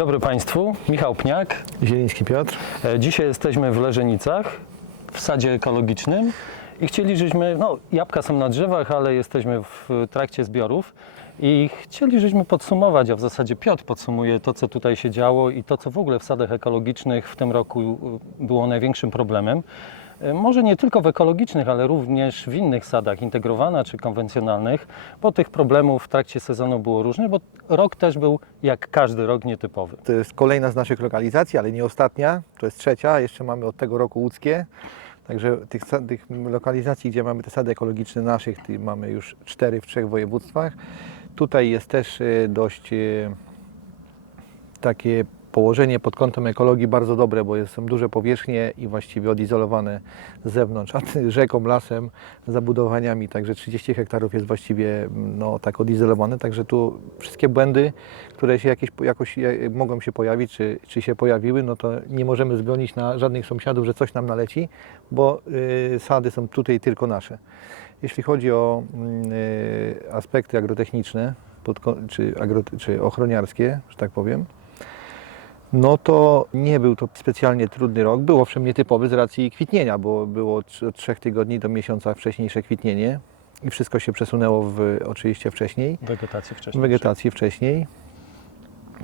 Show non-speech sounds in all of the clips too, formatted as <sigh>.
dobry Państwu, Michał Pniak. Zieliński Piotr. E, Dzisiaj jesteśmy w Leżenicach, w sadzie ekologicznym i chcieliśmy, no jabłka są na drzewach, ale jesteśmy w trakcie zbiorów i chcieliśmy podsumować, a w zasadzie Piotr podsumuje to, co tutaj się działo i to, co w ogóle w sadach ekologicznych w tym roku y, było największym problemem. E, Może nie tylko w ekologicznych, ale również w innych sadach, integrowana czy konwencjonalnych, bo tych problemów w trakcie sezonu było różne, bo rok też był jak każdy rok nietypowy. To jest kolejna z naszych lokalizacji, ale nie ostatnia. To jest trzecia. Jeszcze mamy od tego roku łódzkie. Także tych, tych lokalizacji, gdzie mamy te sady ekologiczne naszych, mamy już cztery w trzech województwach. Tutaj jest też e, dość e, takie położenie pod kątem ekologii bardzo dobre, bo są duże powierzchnie i właściwie odizolowane z zewnątrz, a <laughs> rzeką, lasem, zabudowaniami, także 30 hektarów jest właściwie no, tak odizolowane, także tu wszystkie błędy, które się jakieś, jakoś e, mogą się pojawić, czy, czy się pojawiły, no to nie możemy zgonić na żadnych sąsiadów, że coś nam naleci, bo y, sady są tutaj tylko nasze. Jeśli chodzi o mm, y, aspekty agrotechniczne, pod, czy, agro, czy ochroniarskie, że tak powiem, no to nie był to specjalnie trudny rok. Był owszem nietypowy z racji kwitnienia, bo było od trzech tygodni do miesiąca wcześniejsze kwitnienie i wszystko się przesunęło w, oczywiście wcześniej, Wegetacji wcześniej. wegetację wcześniej.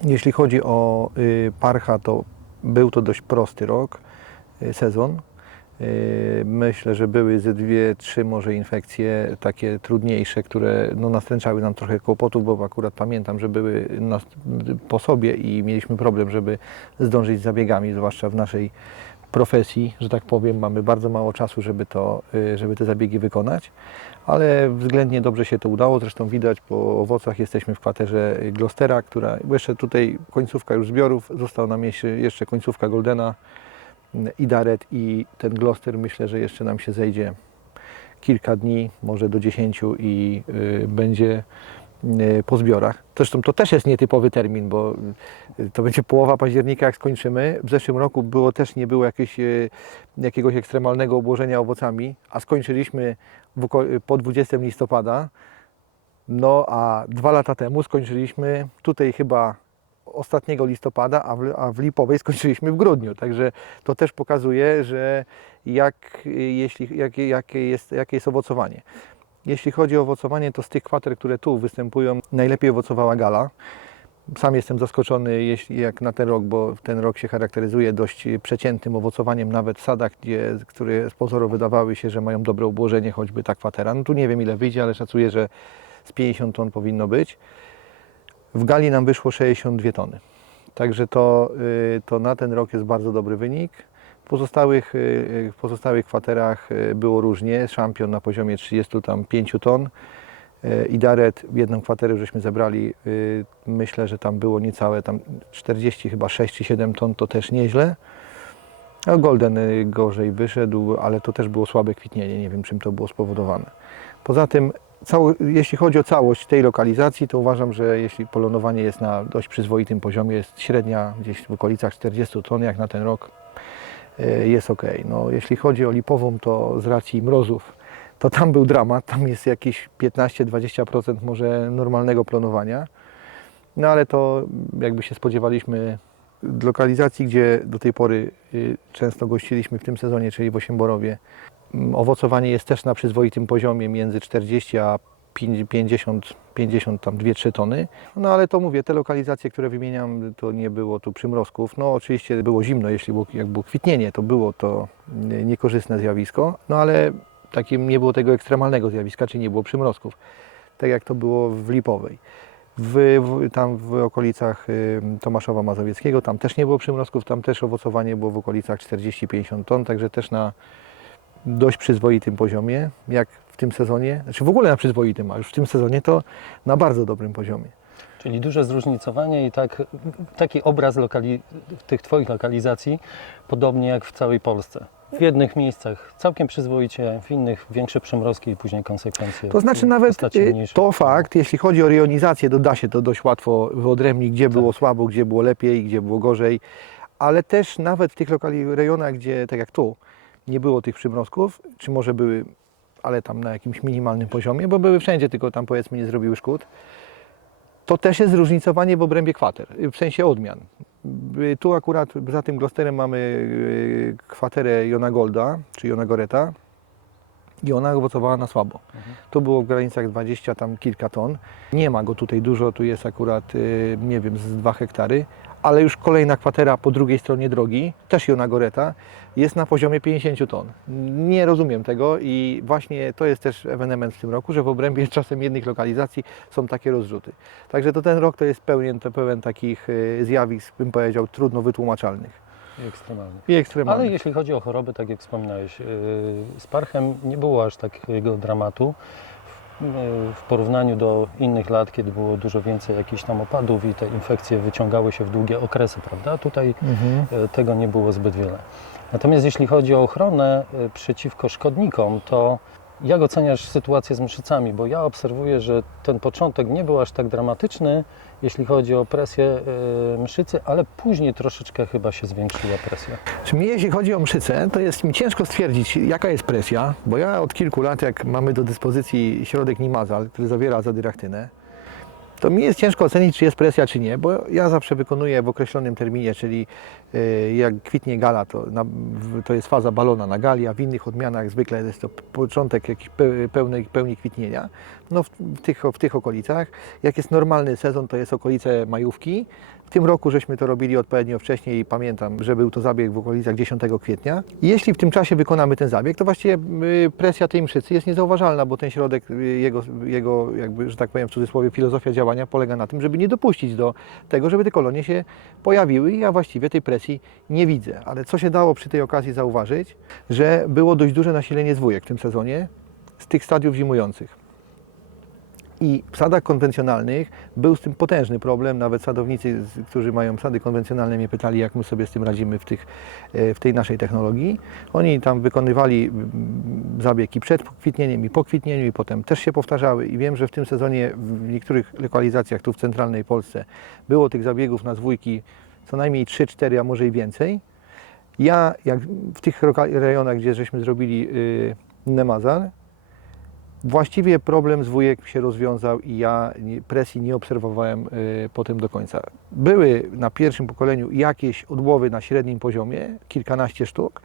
Jeśli chodzi o y, parcha, to był to dość prosty rok, y, sezon. Y, Myślę, że były ze dwie, trzy może infekcje takie trudniejsze, które no, nastręczały nam trochę kłopotów, bo akurat pamiętam, że były po sobie i mieliśmy problem, żeby zdążyć z zabiegami, zwłaszcza w naszej profesji, że tak powiem, mamy bardzo mało czasu, żeby, to, y, żeby te zabiegi wykonać, ale względnie dobrze się to udało, zresztą widać po owocach. Jesteśmy w kwaterze Glostera, która, jeszcze tutaj końcówka już zbiorów, została nam jeszcze końcówka Goldena, i Daret i ten Gloucester myślę, że jeszcze nam się zejdzie kilka dni, może do 10 i y, będzie y, po zbiorach. Zresztą to też jest nietypowy termin, bo y, to będzie połowa października, jak skończymy. W zeszłym roku było też nie było jakieś, y, jakiegoś ekstremalnego obłożenia owocami, a skończyliśmy w, oko- po 20 listopada. No a dwa lata temu skończyliśmy tutaj chyba ostatniego listopada, a w, a w Lipowej skończyliśmy w grudniu. Także to też pokazuje, że jak, jeśli, jakie, jakie, jest, jakie jest owocowanie. Jeśli chodzi o owocowanie, to z tych kwater, które tu występują, najlepiej owocowała gala. Sam jestem zaskoczony, jeśli, jak na ten rok, bo ten rok się charakteryzuje dość przeciętnym owocowaniem, nawet w sadach, gdzie, które z pozoru wydawały się, że mają dobre obłożenie, choćby ta kwatera. No tu nie wiem ile wyjdzie, ale szacuję, że z 50 ton powinno być. W gali nam wyszło 62 tony. Także to, y, to na ten rok jest bardzo dobry wynik. W pozostałych, y, w pozostałych kwaterach y, było różnie. Szampion na poziomie 35 ton. Y, I Daret, jedną kwaterę żeśmy zebrali, y, myślę, że tam było niecałe tam 40 chyba 6 czy 7 ton, to też nieźle. A Golden y, gorzej wyszedł, ale to też było słabe kwitnienie, nie wiem czym to było spowodowane. Poza tym, cało, jeśli chodzi o całość tej lokalizacji, to uważam, że jeśli polonowanie jest na dość przyzwoitym poziomie, jest średnia gdzieś w okolicach 40 ton, jak na ten rok, y, jest ok. No, jeśli chodzi o Lipową, to z racji mrozów, to tam był dramat, tam jest jakieś 15-20% może normalnego planowania. No ale to jakby się spodziewaliśmy lokalizacji, gdzie do tej pory y, często gościliśmy w tym sezonie, czyli w Osiemborowie. Owocowanie jest też na przyzwoitym poziomie między 40 a 50, 50 tam 2-3 tony. No ale to mówię, te lokalizacje, które wymieniam, to nie było tu przymrozków. No oczywiście było zimno, jeśli było, jak było kwitnienie, to było to niekorzystne zjawisko, no ale takim nie było tego ekstremalnego zjawiska, czyli nie było przymrozków, tak jak to było w Lipowej. W, w, tam w okolicach y, Tomaszowa Mazowieckiego, tam też nie było przymrozków, tam też owocowanie było w okolicach 40-50 ton, także też na dość przyzwoitym poziomie, jak w tym sezonie, znaczy w ogóle na przyzwoitym, a już w tym sezonie to na bardzo dobrym poziomie. Czyli duże zróżnicowanie i tak, taki obraz lokali, tych Twoich lokalizacji, podobnie jak w całej Polsce. W jednych miejscach całkiem przyzwoicie, w innych większe przymrozki i później konsekwencje. To znaczy nawet y, to fakt, jeśli chodzi o rejonizację, to da się to dość łatwo wyodrębnić, gdzie było słabo, gdzie było lepiej, gdzie było gorzej, ale też nawet w tych lokali, rejonach, gdzie tak jak tu, nie było tych przymrozków, czy może były, ale tam na jakimś minimalnym poziomie, bo były wszędzie, tylko tam powiedzmy nie zrobiły szkód, to też jest zróżnicowanie w obrębie kwater, w sensie odmian. Y, Tu akurat za tym Glosterem mamy y, kwaterę Jona Golda, czy Jona Goreta. I ona owocowała na słabo. To było w granicach 20 tam kilka ton. Nie ma go tutaj dużo, tu jest akurat, y, nie wiem, z 2 hektary, ale już kolejna kwatera po drugiej stronie drogi, też Jona Goreta, jest na poziomie 50 ton. Nie rozumiem tego i właśnie to jest też ewenement w tym roku, że w obrębie <laughs> czasem jednych lokalizacji są takie rozrzuty. Także to ten rok to jest pełen, to pełen takich y, zjawisk, bym powiedział, trudno wytłumaczalnych I ekstremalny. i ekstremalnych. Ale jeśli chodzi o choroby, tak jak wspominałeś, yy, z parchem nie było aż takiego dramatu w- porównaniu do innych lat, kiedy było dużo więcej jakichś tam opadów i te infekcje wyciągały się w długie okresy, prawda? Tutaj Mhm. yy, tego nie było zbyt wiele. Natomiast jeśli chodzi o ochronę yy, przeciwko szkodnikom, to jak oceniasz sytuację z mszycami? Bo ja obserwuję, że ten początek nie był aż tak dramatyczny, jeśli chodzi o presję yy, mszycy, ale później troszeczkę chyba się zwiększyła presja. Czy mi, jeśli chodzi o mszycę, to jest mi ciężko stwierdzić, jaka jest presja, bo ja od kilku lat, jak mamy do dyspozycji środek Nimazal, który zawiera azadyrachtynę, to mi jest ciężko ocenić, czy jest presja, czy nie, bo ja zawsze wykonuję w określonym terminie, czyli y, jak kwitnie gala, to, na, to jest faza balona na gali, a w innych odmianach zwykle jest to początek pełnej, pełni kwitnienia. No w, w, tych, w tych okolicach. Jak jest normalny sezon, to jest okolice majówki. W tym roku żeśmy to robili odpowiednio wcześniej i pamiętam, że był to zabieg w okolicach 10 kwietnia. Jeśli w tym czasie wykonamy ten zabieg, to właściwie y, presja tej mszycy jest niezauważalna, bo ten środek, y, jego, jego jakby, że tak powiem w cudzysłowie, filozofia działania polega na tym, żeby nie dopuścić do tego, żeby te kolonie się pojawiły i ja właściwie tej presji nie widzę. Ale co się dało przy tej okazji zauważyć, że było dość duże nasilenie zwójek w tym sezonie z tych stadiów zimujących. I w sadach konwencjonalnych był z tym potężny problem. Nawet sadownicy, którzy mają sady konwencjonalne, mnie pytali, jak my sobie z tym radzimy w, tych, e, w tej naszej technologii. Oni tam wykonywali zabiegi przed kwitnieniem i po kwitnieniu, i potem też się powtarzały. I wiem, że w tym sezonie w niektórych lokalizacjach tu w centralnej Polsce było tych zabiegów na zwójki co najmniej 3-4, a może i więcej. Ja, jak w tych rejonach, gdzie żeśmy zrobili y, Nemazal, Właściwie problem z wujek się rozwiązał i ja presji nie obserwowałem y, potem do końca. Były na pierwszym pokoleniu jakieś odłowy na średnim poziomie, kilkanaście sztuk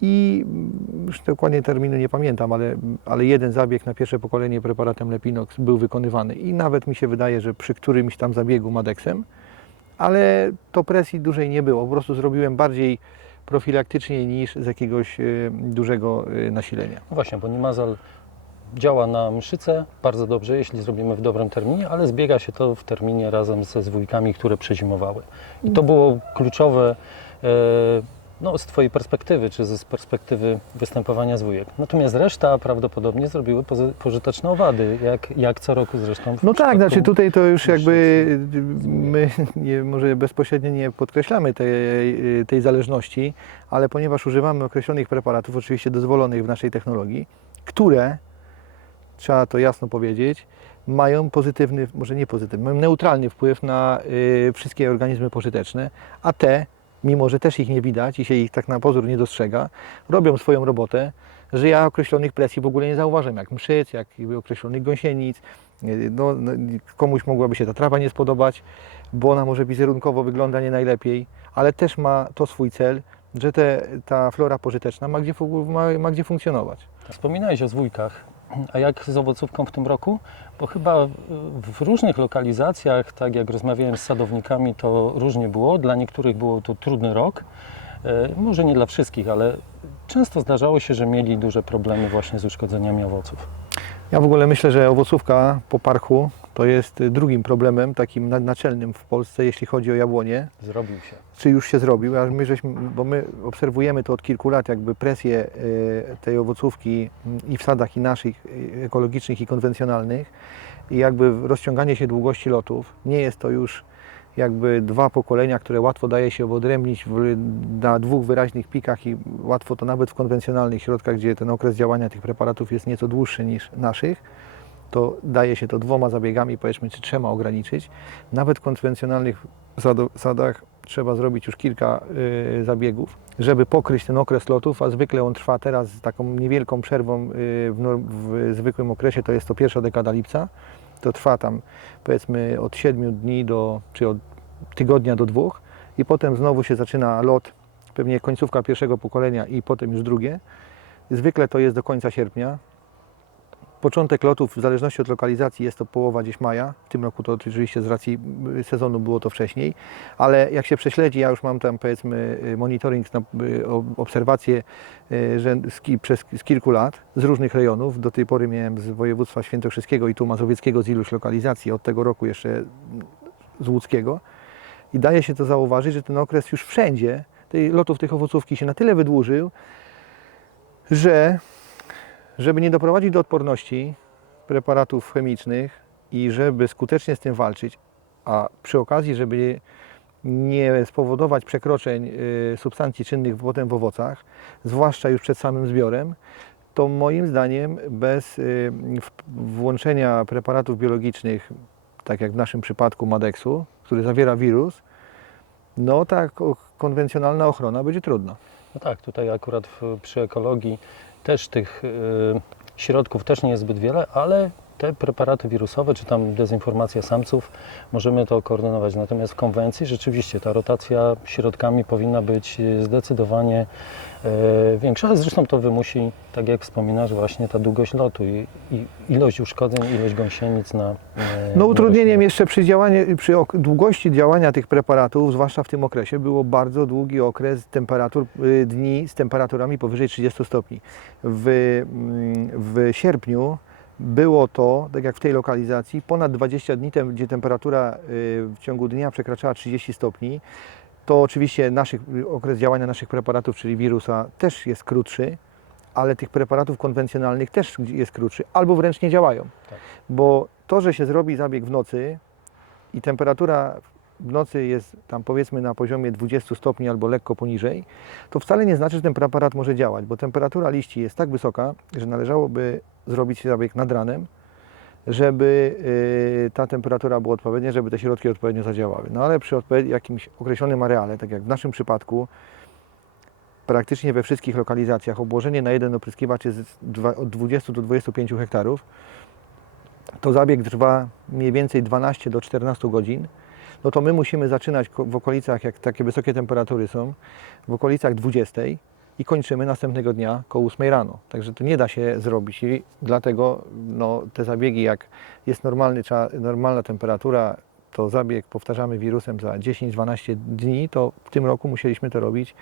i mm, już dokładnie terminu nie pamiętam, ale, ale jeden zabieg na pierwsze pokolenie preparatem Lepinox był wykonywany i nawet mi się wydaje, że przy którymś tam zabiegu Madexem, ale to presji dużej nie było. Po prostu zrobiłem bardziej profilaktycznie niż z jakiegoś y, dużego y, nasilenia. No Właśnie, bo Nimazal działa na mszycę bardzo dobrze, jeśli zrobimy w dobrym terminie, ale zbiega się to w terminie razem ze zwójkami, które przezimowały. I to było kluczowe e, no, z Twojej perspektywy, czy z perspektywy występowania zwójek. Natomiast reszta prawdopodobnie zrobiły pożyteczne owady, jak, jak co roku zresztą. w No tak, znaczy tutaj to już jakby my nie, może bezpośrednio nie podkreślamy tej, tej zależności, ale ponieważ używamy określonych preparatów, oczywiście dozwolonych w naszej technologii, które, trzeba to jasno powiedzieć, mają pozytywny, może nie pozytywny, mają neutralny wpływ na y, wszystkie organizmy pożyteczne, a te, mimo że też ich nie widać i się ich tak na pozór nie dostrzega, robią swoją robotę, że ja określonych presji w ogóle nie zauważam, jak mszyc, jak określonych gąsienic. Y, No, no, komuś mogłaby się ta trawa nie spodobać, bo ona może wizerunkowo wygląda nie najlepiej, ale też ma to swój cel, że te, ta flora pożyteczna ma gdzie, ma, ma gdzie funkcjonować. Wspominałeś o zwójkach, a jak z owocówką w tym roku? Bo chyba w różnych lokalizacjach, tak jak rozmawiałem z sadownikami, to różnie było. Dla niektórych było to trudny rok. E, Może nie dla wszystkich, ale często zdarzało się, że mieli duże problemy właśnie z uszkodzeniami owoców. Ja w ogóle myślę, że owocówka po parchu to jest y, drugim problemem takim na- naczelnym w Polsce, jeśli chodzi o jabłonie. Zrobił się. czy już się zrobił, a my żeśmy, bo my obserwujemy to od kilku lat, jakby presję e, tej owocówki m, i w sadach i naszych e, ekologicznych i konwencjonalnych i jakby rozciąganie się długości lotów. Nie jest to już jakby dwa pokolenia, które łatwo daje się odrębnić w, na dwóch wyraźnych pikach i łatwo to nawet w konwencjonalnych środkach, gdzie ten okres działania tych preparatów jest nieco dłuższy niż naszych, to daje się to dwoma zabiegami, powiedzmy, czy trzema ograniczyć. Nawet w konwencjonalnych sadach trzeba zrobić już kilka y, zabiegów, żeby pokryć ten okres lotów, a zwykle on trwa teraz z taką niewielką przerwą y, w, w zwykłym okresie, to jest to pierwsza dekada lipca. To trwa tam powiedzmy od 7 dni do, czy od tygodnia do dwóch i potem znowu się zaczyna lot, pewnie końcówka pierwszego pokolenia i potem już drugie. Zwykle to jest do końca sierpnia. Początek lotów, w zależności od lokalizacji, jest to połowa gdzieś maja. W tym roku to oczywiście z racji y, sezonu było to wcześniej, ale jak się prześledzi, ja już mam tam powiedzmy y, monitoring, y, obserwacje że przez kilku lat z różnych rejonów. Do tej pory miałem z województwa świętokrzyskiego i tu mazowieckiego z iluś lokalizacji, od tego roku jeszcze mm, z łódzkiego. I daje się to zauważyć, że ten okres już wszędzie, tej, lotów tych owocówki się na tyle wydłużył, że żeby nie doprowadzić do odporności preparatów chemicznych i żeby skutecznie z tym walczyć, a przy okazji, żeby nie spowodować przekroczeń y, substancji czynnych potem w owocach, zwłaszcza już przed samym zbiorem, to moim zdaniem bez y, włączenia preparatów biologicznych, tak jak w naszym przypadku Madexu, który zawiera wirus, no o- konwencjonalna ochrona będzie trudna. No tak, tutaj akurat w, przy ekologii też tych y, środków też nie jest zbyt wiele, ale te preparaty wirusowe, czy tam dezinformacja samców, możemy to koordynować. Natomiast w konwencji rzeczywiście ta rotacja środkami powinna być y, zdecydowanie y, większa. Zresztą to wymusi, tak jak wspominasz, właśnie ta długość lotu i, i ilość uszkodzeń, ilość gąsienic na. y, No utrudnieniem jeszcze przy, działaniu, przy długości działania tych preparatów, zwłaszcza w tym okresie, było bardzo długi okres temperatur, y, dni z temperaturami powyżej 30 stopni. W, mm, w sierpniu było to, tak jak w tej lokalizacji, ponad 20 dni, gdzie temperatura y, w ciągu dnia przekraczała 30 stopni. To oczywiście naszych, okres działania naszych preparatów, czyli wirusa, też jest krótszy, ale tych preparatów konwencjonalnych też jest krótszy, albo wręcz nie działają. Tak. Bo to, że się zrobi zabieg w nocy i temperatura w nocy jest tam powiedzmy na poziomie 20 stopni albo lekko poniżej, to wcale nie znaczy, że ten preparat może działać, bo temperatura liści jest tak wysoka, że należałoby zrobić zabieg nad ranem, żeby y, ta temperatura była odpowiednia, żeby te środki odpowiednio zadziałały. No ale przy jakimś określonym areale, tak jak w naszym przypadku, praktycznie we wszystkich lokalizacjach obłożenie na jeden opryskiwacz jest od 20 do 25 hektarów, to zabieg trwa mniej więcej 12 do 14 godzin, no to my musimy zaczynać w okolicach, jak takie wysokie temperatury są, w okolicach 20 i kończymy następnego dnia koło 8 rano. Także to nie da się zrobić i dlatego no, te zabiegi, jak jest normalny, normalna temperatura, to zabieg powtarzamy wirusem za 10-12 dni, to w tym roku musieliśmy to robić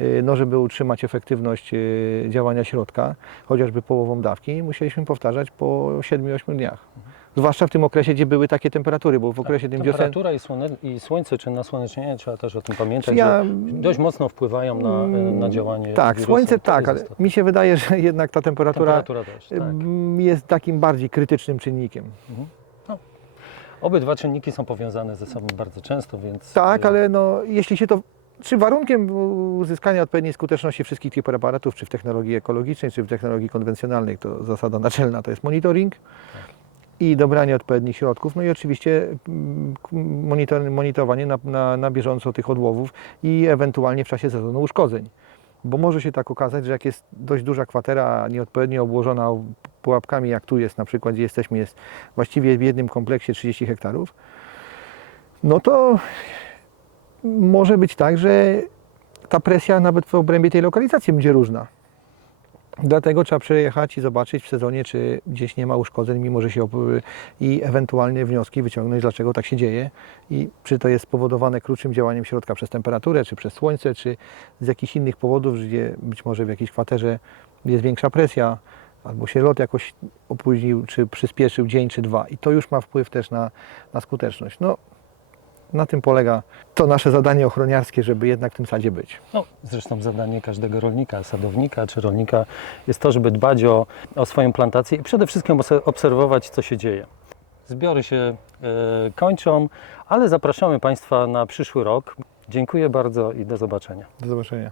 y, no, żeby utrzymać efektywność y, działania środka, chociażby połową dawki, musieliśmy powtarzać po 7-8 dniach. Zwłaszcza w tym okresie, gdzie były takie temperatury, bo w okresie tym wiosennym... Temperatura i, słone, i słońce, czy nasłonecznienie, trzeba też o tym pamiętać, Ja- że dość mocno wpływają na, na działanie Tak, wirusa. słońce tak, ale mi się wydaje, że <laughs> jednak ta temperatura, Temperatura też, tak. jest takim bardziej krytycznym czynnikiem. Obydwa czynniki są powiązane ze sobą bardzo często, więc... Tak, y, ale no, jeśli się to. Czy warunkiem uzyskania odpowiedniej skuteczności wszystkich tych preparatów, czy w technologii ekologicznej, czy w technologii konwencjonalnej, to zasada naczelna to jest monitoring i dobranie odpowiednich środków, no i oczywiście mm, monitor, monitorowanie na, na, na bieżąco tych odłowów i ewentualnie w czasie sezonu uszkodzeń. Bo może się tak okazać, że jak jest dość duża kwatera nieodpowiednio obłożona pułapkami, jak tu jest na przykład, gdzie jesteśmy, jest właściwie w jednym kompleksie 30 hektarów, no to może być tak, że ta presja nawet w obrębie tej lokalizacji będzie różna. Dlatego trzeba przejechać i zobaczyć w sezonie, czy gdzieś nie ma uszkodzeń, mimo że się op- i ewentualnie wnioski wyciągnąć, dlaczego tak się dzieje i czy to jest spowodowane krótszym działaniem środka przez temperaturę, czy przez słońce, czy z jakichś innych powodów, gdzie być może w jakiejś kwaterze jest większa presja, albo się lot jakoś opóźnił, czy przyspieszył dzień, czy dwa. I to już ma wpływ też na, na skuteczność. No, na tym polega to nasze zadanie ochroniarskie, żeby jednak w tym sadzie być. No, zresztą zadanie każdego rolnika, sadownika czy rolnika jest to, żeby dbać o, o swoją plantację i przede wszystkim obse- obserwować, co się dzieje. Zbiory się e, kończą, ale zapraszamy Państwa na przyszły rok. Dziękuję bardzo i do zobaczenia. Do zobaczenia.